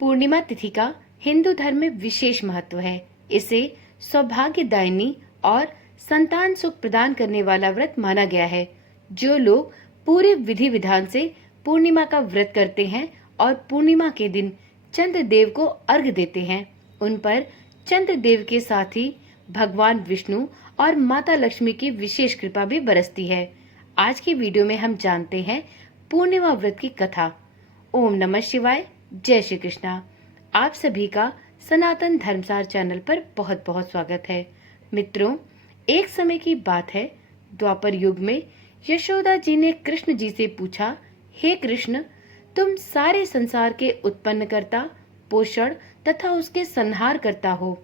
पूर्णिमा तिथि का हिंदू धर्म में विशेष महत्व है। इसे सौभाग्यदायिनी और संतान सुख प्रदान करने वाला व्रत माना गया है। जो लोग पूरे विधि विधान से पूर्णिमा का व्रत करते हैं और पूर्णिमा के दिन चंद्र देव को अर्घ्य देते हैं, उन पर चंद्र देव के साथ ही भगवान विष्णु और माता लक्ष्मी की विशेष कृपा भी बरसती है। आज की वीडियो में हम जानते हैं पूर्णिमा व्रत की कथा। ओम नमः शिवाय, जय श्री कृष्णा। आप सभी का सनातन धर्मसार चैनल पर बहुत बहुत स्वागत है। मित्रों, एक समय की बात है, द्वापर युग में यशोदा जी ने कृष्ण जी से पूछा, हे कृष्ण, तुम सारे संसार के उत्पन्न करता, पोषण तथा उसके संहार करता हो।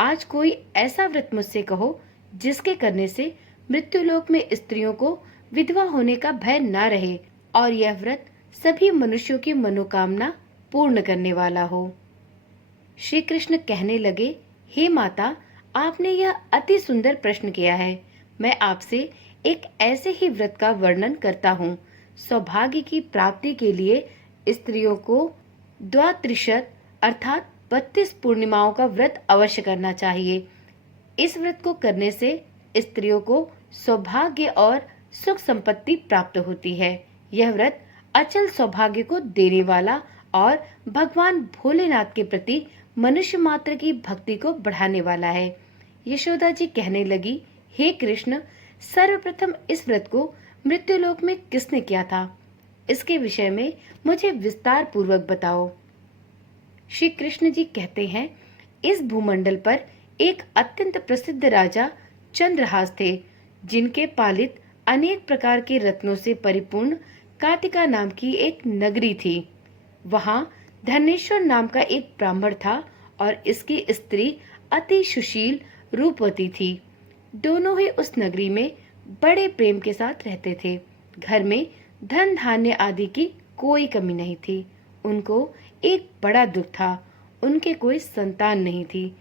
आज कोई ऐसा व्रत मुझसे कहो जिसके करने से मृत्युलोक में स्त्रियों को विधवा होने का भय न रहे और यह व्रत सभी मनुष्यों की मनोकामना पूर्ण करने वाला हो। श्री कृष्ण कहने लगे, हे माता, आपने यह अति सुंदर प्रश्न किया है। मैं आपसे एक ऐसे ही व्रत का वर्णन करता हूँ। सौभाग्य की प्राप्ति के लिए स्त्रियों को द्वात्रिशत अर्थात 32 पूर्णिमाओं का व्रत अवश्य करना चाहिए। इस व्रत को करने से स्त्रियों को सौभाग्य और सुख संपत्ति प्राप्त होती है। यह व्रत अचल सौभाग्य को देने वाला और भगवान भोलेनाथ के प्रति मनुष्य मात्र की भक्ति को बढ़ाने वाला है। यशोदा जी कहने लगी, हे कृष्ण, सर्वप्रथम इस व्रत को मृत्युलोक में किसने किया था? इसके विषय में मुझे विस्तार पूर्वक बताओ। श्री कृष्ण जी कहते हैं, इस भूमंडल पर एक अत्यंत प्रसिद्ध राजा चंद्रहास थे, जिनके पालित अनेक प्रकार के रत्नों से परिपूर्ण कार्तिका नाम की एक नगरी थी। वहां धनेश्वर नाम का एक ब्राह्मण था और इसकी स्त्री अति सुशील रूपवती थी। दोनों ही उस नगरी में बड़े प्रेम के साथ रहते थे। घर में धन धान्य आदि की कोई कमी नहीं थी। उनको एक बड़ा दुख था, उनके कोई संतान नहीं थी,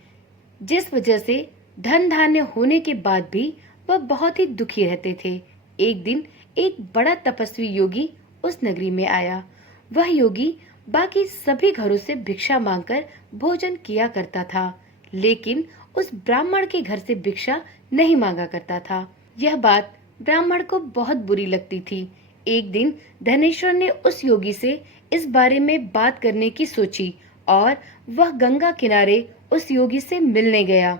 जिस वजह से धन धान्य होने के बाद भी वह बहुत ही दुखी रहते थे। एक दिन एक बड़ा तपस्वी योगी उस नगरी में आया। वह योगी बाकी सभी घरों से भिक्षा मांगकर भोजन किया करता था, लेकिन उस ब्राह्मण के घर से भिक्षा नहीं मांगा करता था। यह बात ब्राह्मण को बहुत बुरी लगती थी। एक दिन धनेश्वर ने उस योगी से इस बारे में बात करने की सोची और वह गंगा किनारे उस योगी से मिलने गया।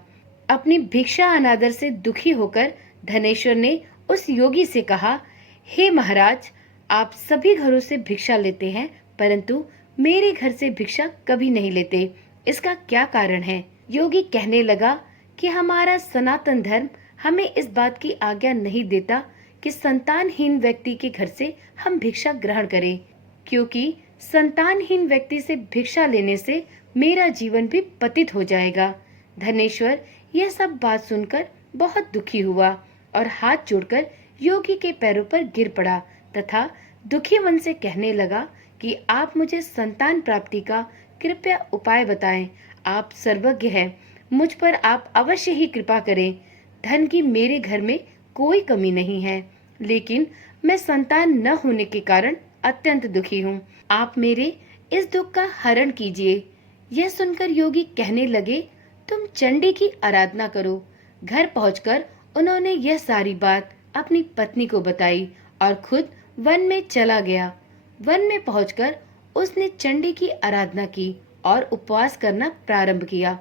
अपनी भिक्षा अनादर से दुखी होकर धनेश्वर ने उस योगी से कहा, हे महाराज, आप सभी घरों से भिक्षा लेते हैं, परंतु मेरे घर से भिक्षा कभी नहीं लेते। इसका क्या कारण है? योगी कहने लगा कि हमारा सनातन धर्म हमें इस बात की आज्ञा नहीं देता कि संतानहीन व्यक्ति के घर से हम भिक्षा ग्रहण करें, क्योंकि संतानहीन व्यक्ति से भिक्षा लेने से मेरा जीवन भी पतित हो जाएगा। धनेश्वर यह सब बात सुनकर बहुत दुखी हुआ और हाथ जोड़कर योगी के पैरों पर गिर पड़ा तथा दुखी मन से कहने लगा कि आप मुझे संतान प्राप्ति का कृपया उपाय बताएं। आप सर्वज्ञ हैं, मुझ पर आप अवश्य ही कृपा करें। धन की मेरे घर में कोई कमी नहीं है, लेकिन मैं संतान न होने के कारण अत्यंत दुखी हूँ। आप मेरे इस दुख का हरण कीजिए। यह सुनकर योगी कहने लगे, तुम चंडी की आराधना करो। घर पहुंचकर उन्होंने यह सारी बात अपनी पत्नी को बताई और खुद वन में चला गया। वन में पहुंचकर उसने चंडी की आराधना की और उपवास करना प्रारंभ किया।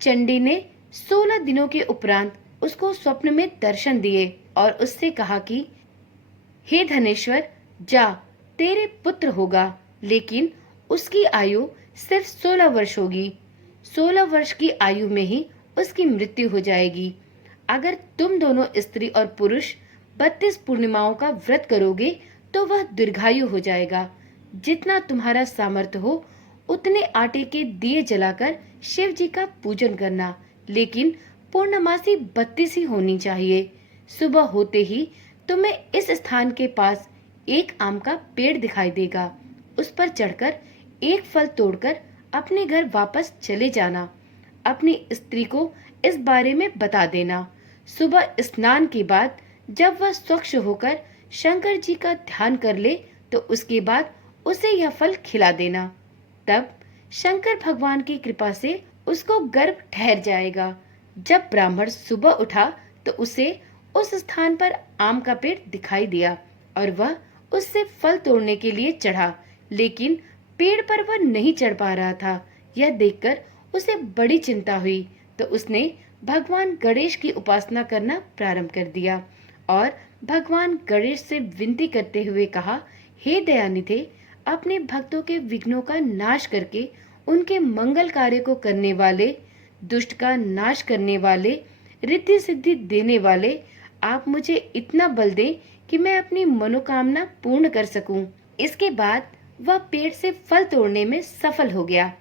चंडी ने 16 दिनों के उपरांत उसको स्वप्न में दर्शन दिए और उससे कहा कि हे धनेश्वर, जा, तेरे पुत्र होगा, लेकिन उसकी आयु सिर्फ 16 वर्ष होगी। 16 वर्ष की आयु में ही उसकी मृत्यु हो जाएगी। अगर तुम दोनों स्त्री और पुरुष 32 पूर्णिमाओं का व्रत करोगे तो वह दीर्घायु हो जाएगा। जितना तुम्हारा सामर्थ्य हो उतने आटे के दिए जलाकर शिव जी का पूजन करना, लेकिन पूर्णमासी 32 ही होनी चाहिए। सुबह होते ही तुम्हें इस स्थान के पास एक आम का पेड़ दिखाई देगा। उस पर चढ़कर एक फल तोड़कर अपने घर वापस चले जाना। अपनी स्त्री को इस बारे में बता देना। सुबह स्नान के बाद जब वह स्वच्छ होकर शंकर जी का ध्यान कर ले तो उसके बाद उसे यह फल खिला देना। तब शंकर भगवान की कृपा से उसको गर्भ ठहर जाएगा। जब ब्राह्मण सुबह उठा तो उसे उस स्थान पर आम का पेड़ दिखाई दिया और वह उससे फल तोड़ने के लिए चढ़ा, लेकिन पेड़ पर वह नहीं चढ़ पा रहा था। यह देखकर उसे बड़ी चिंता हुई, तो उसने भगवान गणेश की उपासना करना प्रारंभ कर दिया और भगवान गणेश से विनती करते हुए कहा, हे दयानिधे, अपने भक्तों के विघ्नों का नाश करके उनके मंगल कार्य को करने वाले, दुष्ट का नाश करने वाले, रिद्धि सिद्धि देने वाले, आप मुझे इतना बल दें कि मैं अपनी मनोकामना पूर्ण कर सकूं। इसके बाद वह पेड़ से फल तोड़ने में सफल हो गया।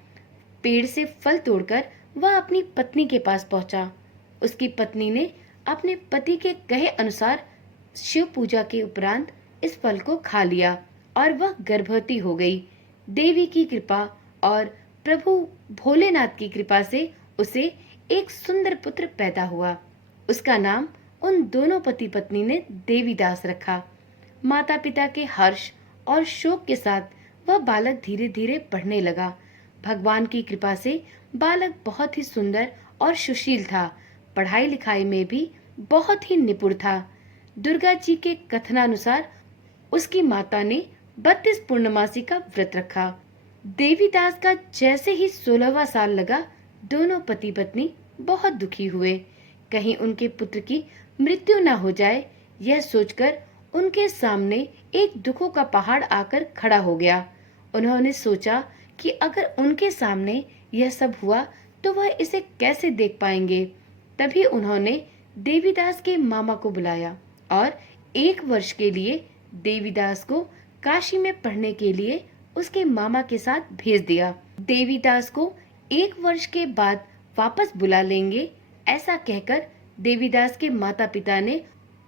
पेड़ से फल तोड़कर वह अपनी पत्नी के पास पहुंचा। उसकी पत्नी ने अपने पति के कहे अनुसार शिव पूजा के उपरांत इस फल को खा लिया और वह गर्भवती हो गई। देवी की कृपा और प्रभु भोलेनाथ की कृपा से उसे एक सुंदर पुत्र पैदा हुआ। उसका नाम उन दोनों पति पत्नी ने देवीदास रखा। माता पिता के हर्ष और शोक के साथ वह बालक धीरे धीरे बढ़ने लगा। भगवान की कृपा से बालक बहुत ही सुंदर और सुशील था। पढ़ाई लिखाई में भी बहुत ही निपुण था। दुर्गा जी के कथनानुसार उसकी माता ने 32 पूर्णमासी का व्रत रखा। देवीदास का जैसे ही 16वां साल लगा, दोनों पति पत्नी बहुत दुखी हुए। कहीं उनके पुत्र की मृत्यु न हो जाए, यह सोचकर उनके सामने एक दुखों का पहाड़ आकर खड़ा हो गया। उन्होंने सोचा कि अगर उनके सामने यह सब हुआ तो वह इसे कैसे देख पाएंगे। तभी उन्होंने देवीदास के मामा को बुलाया और 1 वर्ष के लिए देवीदास को काशी में पढ़ने के लिए उसके मामा के साथ भेज दिया। देवीदास को 1 वर्ष के बाद वापस बुला लेंगे, ऐसा कहकर देवीदास के माता पिता ने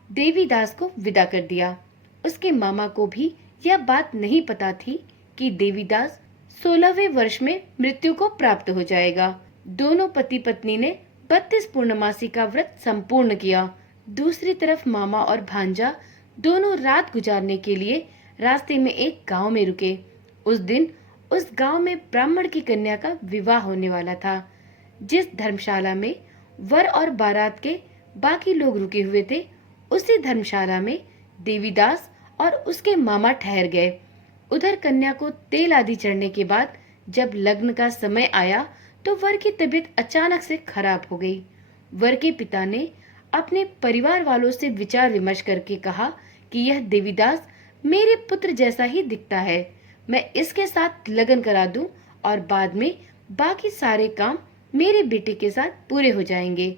देवीदास को विदा कर दिया। उसके मामा को भी यह बात नहीं पता थी कि देवीदास 16वें वर्ष में मृत्यु को प्राप्त हो जाएगा। दोनों पति पत्नी ने 32 पूर्णमासी का व्रत संपूर्ण किया। दूसरी तरफ मामा और भांजा दोनों रात गुजारने के लिए रास्ते में एक गांव में रुके। उस दिन उस गांव में ब्राह्मण की कन्या का विवाह होने वाला था। जिस धर्मशाला में वर और बारात के बाकी लोग रुके हुए थे, उसी धर्मशाला में देवीदास और उसके मामा ठहर गए। उधर कन्या को तेल आदि चढ़ने के बाद जब लग्न का समय आया तो वर की तबीयत अचानक से खराब हो गई। वर के पिता ने अपने परिवार वालों से विचार विमर्श करके कहा कि यह देवीदास मेरे पुत्र जैसा ही दिखता है, मैं इसके साथ लगन करा दूं और बाद में बाकी सारे काम मेरे बेटे के साथ पूरे हो जाएंगे।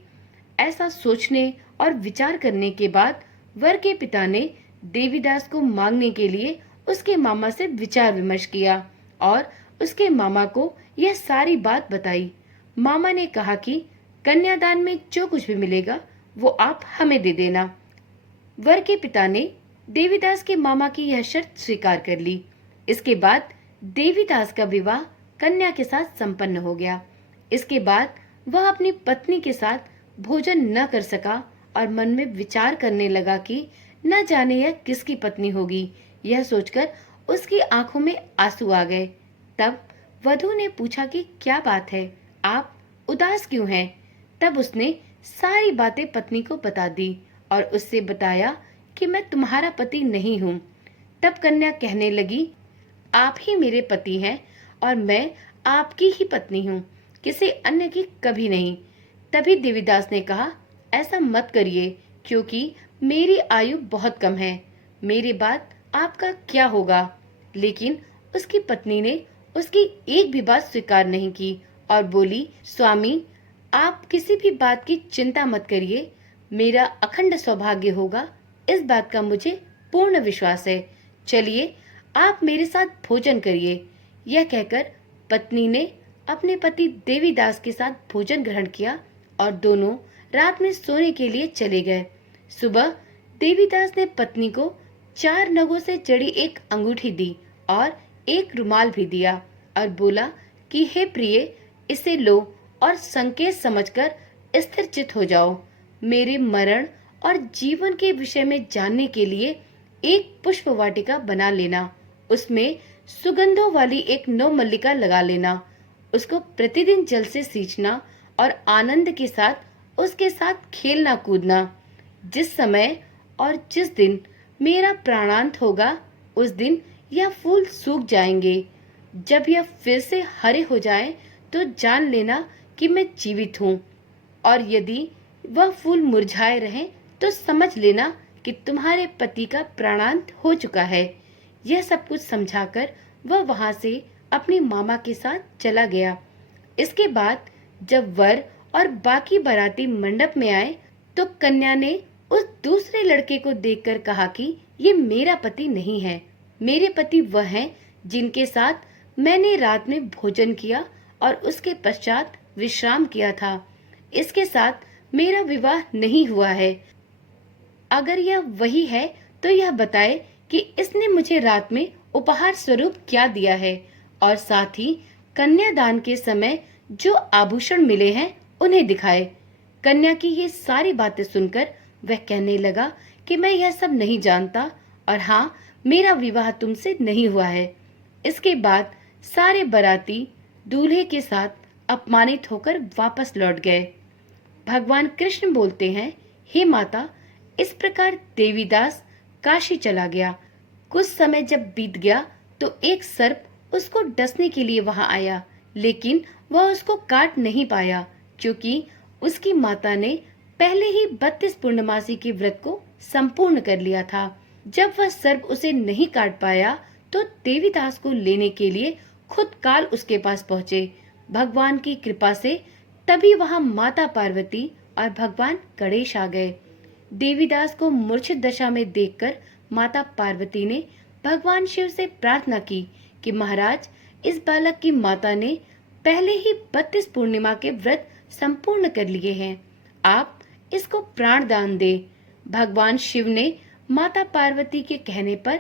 ऐसा सोचने और विचार करने के बाद वर के पिता ने देवीदास को मांगने के लिए उसके मामा से विचार विमर्श किया और उसके मामा को यह सारी बात बताई। मामा ने कहा कि कन्यादान में जो कुछ भी मिलेगा वो आप हमें दे देना। वर के पिता ने देवीदास के मामा की यह शर्त स्वीकार कर ली। इसके बाद देवीदास का विवाह कन्या के साथ संपन्न हो गया। इसके बाद वह अपनी पत्नी के साथ भोजन न कर सका और मन में विचार करने लगा कि न जाने यह किसकी पत्नी होगी। यह सोचकर उसकी आंखों में आंसू आ गए। तब वधू ने पूछा कि क्या बात है, आप उदास क्यों हैं? तब उसने सारी बातें पत्नी को बता दी और उससे बताया कि मैं तुम्हारा पति नहीं हूँ। तब कन्या कहने लगी, आप ही मेरे पति हैं और मैं आपकी ही पत्नी हूँ, किसी अन्य की कभी नहीं। तभी देवीदास ने कहा, ऐसा मत करिए, क्योंकि मेरी आयु बहुत कम है, मेरे बाद आपका क्या होगा। लेकिन उसकी पत्नी ने उसकी एक भी बात स्वीकार नहीं की और बोली, स्वामी, आप किसी भी बात की चिंता मत करिए, मेरा अखंड सौभाग्य होगा, इस बात का मुझे पूर्ण विश्वास है। चलिए आप मेरे साथ भोजन करिए। यह कहकर पत्नी ने अपने पति देवीदास के साथ भोजन ग्रहण किया और दोनों रात में सोने के लिए चले गए। सुबह देवीदास ने पत्नी को 4 नगों से जड़ी एक अंगूठी दी और एक रुमाल भी दिया और बोला कि हे प्रिय, इसे लो और संकेत समझकर स्थिर चित हो जाओ। मेरे मरण और जीवन के विषय में जानने के लिए एक पुष्प वाटिका बना लेना, उसमें सुगंधों वाली एक नवमल्लिका लगा लेना, उसको प्रतिदिन जल से सींचना और आनंद के साथ उसके साथ खेलना कूदना। जिस समय और जिस दिन मेरा प्राणांत होगा, उस दिन यह फूल सूख जाएंगे। जब यह फिर से हरे हो जाएं, तो जान लेना कि मैं जीवित हूँ, और यदि वह फूल मुरझाए रहें, तो समझ लेना कि तुम्हारे पति का प्राणांत हो चुका है। यह सब कुछ समझाकर वह वहां से अपनी मामा के साथ चला गया। इसके बाद जब वर और बाकी बाराती मंडप में आए, तो कन्या ने उस दूसरे लड़के को देखकर कहा कि ये मेरा पति नहीं है। मेरे पति वह हैं जिनके साथ मैंने रात में भोजन किया और उसके पश्चात विश्राम किया था। इसके साथ मेरा विवाह नहीं हुआ है। अगर यह वही है, तो यह बताए कि इसने मुझे रात में उपहार स्वरूप क्या दिया है, और साथ ही कन्यादान के समय जो आभूषण मिले हैं उन्हें दिखाए। कन्या की ये सारी बातें सुनकर वह कहने लगा कि मैं यह सब नहीं जानता, और हाँ, मेरा विवाह तुमसे नहीं हुआ है। इसके बाद सारे बाराती दूल्हे के साथ अपमानित होकर वापस लौट गए। भगवान कृष्ण बोलते हैं, हे माता, इस प्रकार देवीदास काशी चला गया। कुछ समय जब बीत गया, तो एक सर्प उसको डसने के लिए वहां आया, लेकिन वह उसको काट नहीं पाया, क्योंकि उसकी माता ने पहले ही 32 पूर्णमासी के व्रत को संपूर्ण कर लिया था। जब वह सर्प उसे नहीं काट पाया, तो देवीदास को लेने के लिए खुद काल उसके पास पहुँचे। भगवान की कृपा से तभी वहां माता पार्वती और भगवान गणेश आ गए। देवीदास को मूर्छित दशा में देखकर माता पार्वती ने भगवान शिव से प्रार्थना की कि महाराज, इस बालक की माता ने पहले ही 32 पूर्णिमा के व्रत संपूर्ण कर लिए हैं, आप इसको प्राण दान दे। भगवान शिव ने माता पार्वती के कहने पर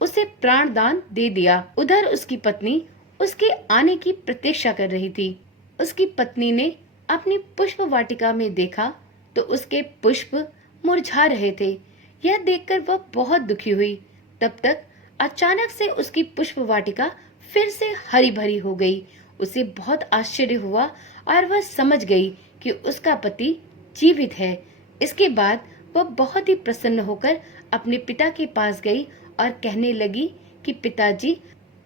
उसे प्राण दान दे दिया। उधर उसकी पत्नी उसके आने की प्रतीक्षा कर रही थी। उसकी पत्नी ने अपनी पुष्प वाटिका में देखा, तो उसके पुष्प मुरझा रहे थे। यह देखकर वह बहुत दुखी हुई। तब तक अचानक से उसकी पुष्प वाटिका फिर से हरी भरी हो गई। उसे बहुत आश्चर्य हुआ और वह समझ गई कि उसका पति जीवित है। इसके बाद वह बहुत ही प्रसन्न होकर अपने पिता के पास गई और कहने लगी कि पिताजी,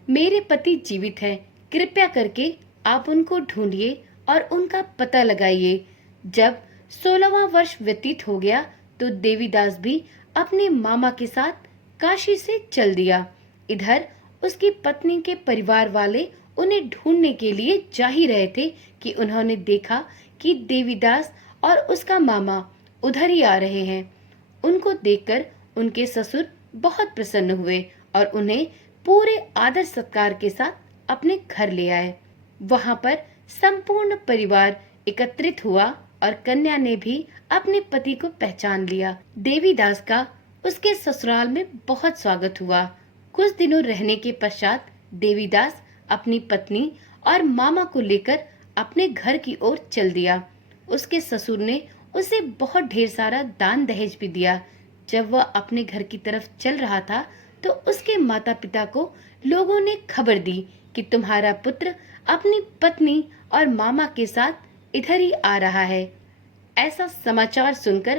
मेरे पति जीवित हैं। कृपया करके आप उनको ढूंढिए और उनका पता लगाइए। जब 16वां वर्ष व्यतीत हो गया, तो देवीदास भी अपने मामा के साथ काशी से चल दिया। इधर उसकी पत्नी के परिवार वाले उन्हें ढूंढने के लिए जा ही रहे थे कि उन्होंने देखा कि देवीदास और उसका मामा उधर ही आ रहे हैं। उनको देखकर उनके ससुर बहुत प्रसन्न हुए और उन्हें पूरे आदर सत्कार के साथ अपने घर ले आए। वहां पर संपूर्ण परिवार एकत्रित हुआ और कन्या ने भी अपने पति को पहचान लिया। देवीदास का उसके ससुराल में बहुत स्वागत हुआ। कुछ दिनों रहने के पश्चात देवीदास अपनी पत्नी और मामा को लेकर अपने घर की ओर चल दिया। उसके ससुर ने उसे बहुत ढेर सारा दान दहेज भी दिया। जब वह अपने घर की तरफ चल रहा था, तो उसके माता पिता को लोगों ने खबर दी कि तुम्हारा पुत्र अपनी पत्नी और मामा के साथ इधर ही आ रहा है। ऐसा समाचार सुनकर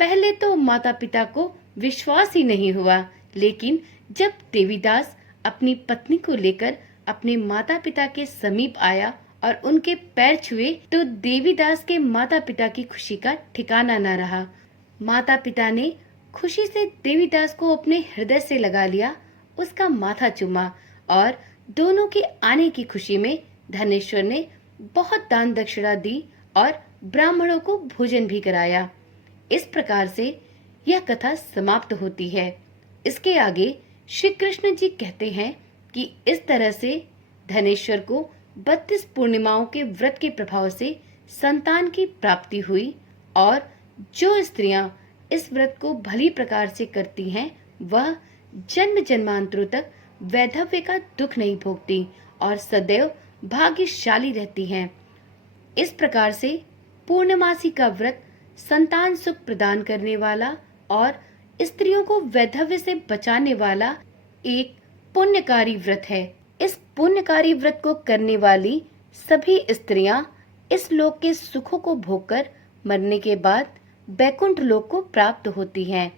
पहले तो माता पिता को विश्वास ही नहीं हुआ, लेकिन जब देवीदास अपनी पत्नी को लेकर अपने माता पिता के समीप आया और उनके पैर छुए, तो देवीदास के माता पिता की खुशी का ठिकाना न रहा। माता पिता ने खुशी से देवीदास को अपने हृदय से लगा लिया, उसका माथा चूमा और दोनों के आने की खुशी में धनेश्वर ने बहुत दान दक्षिणा दी और ब्राह्मणों को भोजन भी कराया। इस प्रकार से यह कथा समाप्त होती है। इसके आगे श्री कृष्ण जी कहते हैं कि इस तरह से धनेश्वर को 32 पूर्णिमाओं के व्रत के प्रभाव से संतान की प्राप्ति हुई, और जो स्त्रियां इस व्रत को भली प्रकार से करती हैं, वह जन्म जन्मांतरों तक वैधव्य का दुख नहीं भोगती और सदैव भाग्यशाली रहती हैं। इस प्रकार से पूर्णमासी का व्रत संतान सुख प्रदान करने वाला और स्त्रियों को वैधव्य से बचाने वाला एक पुण्यकारी व्रत है। इस पुण्यकारी व्रत को करने वाली सभी स्त्रियां इस लोक के सुखों को भोगकर मरने के बाद बैकुंठ लोक को प्राप्त होती हैं।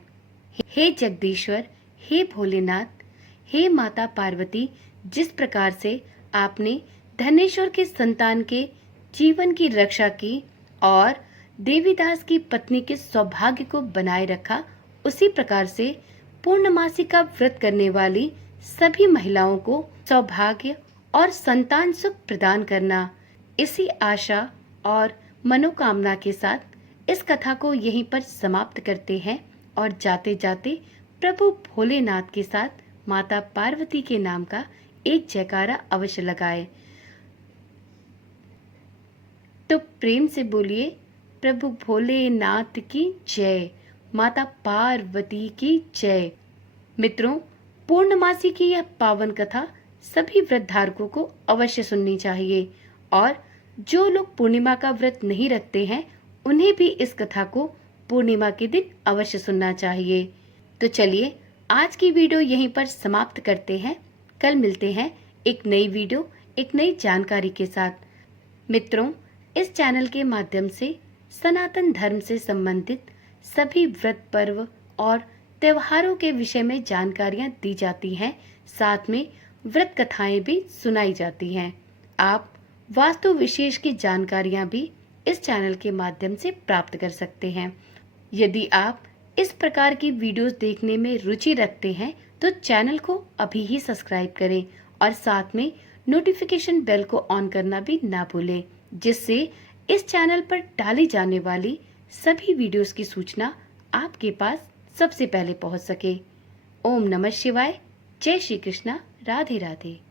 हे जगदीश्वर, हे भोलेनाथ, हे माता पार्वती, जिस प्रकार से आपने धनेश्वर के संतान के जीवन की रक्षा की और देवीदास की पत्नी के सौभाग्य को बनाए रखा, उसी प्रकार से पूर्णमासी का व्रत करने वाली सभी महिलाओं को सौभाग्य और संतान सुख प्रदान करना। इसी आशा और मनोकामना के साथ इस कथा को यहीं पर समाप्त करते हैं और जाते जाते प्रभु भोलेनाथ के साथ माता पार्वती के नाम का एक जयकारा अवश्य लगाए। तो प्रेम से बोलिए, प्रभु भोलेनाथ की जय, माता पार्वती की जय। मित्रों, पूर्णमासी की यह पावन कथा सभी व्रत धारकों को अवश्य सुननी चाहिए और जो लोग पूर्णिमा का व्रत नहीं रखते हैं उन्हें भी इस कथा को पूर्णिमा के दिन अवश्य सुनना चाहिए। तो चलिए आज की वीडियो यहीं पर समाप्त करते हैं। कल मिलते हैं एक नई वीडियो, एक नई जानकारी के साथ। मित्रों, इस चैनल के माध्यम से सनातन धर्म से संबंधित सभी व्रत पर्व और त्योहारों के विषय में जानकारियां दी जाती हैं, साथ में व्रत कथाएं भी सुनाई जाती हैं। आप वास्तु विशेष की जानकारियां भी इस चैनल के माध्यम से प्राप्त कर सकते हैं। यदि आप इस प्रकार की वीडियोस देखने में रुचि रखते हैं तो चैनल को अभी ही सब्सक्राइब करें और साथ में नोटिफिकेशन बेल को ऑन करना भी ना भूलें, जिससे इस चैनल पर डाली जाने वाली सभी वीडियोस की सूचना आपके पास सबसे पहले पहुंच सके। ओम नमः शिवाय। जय श्री कृष्णा। राधे राधे।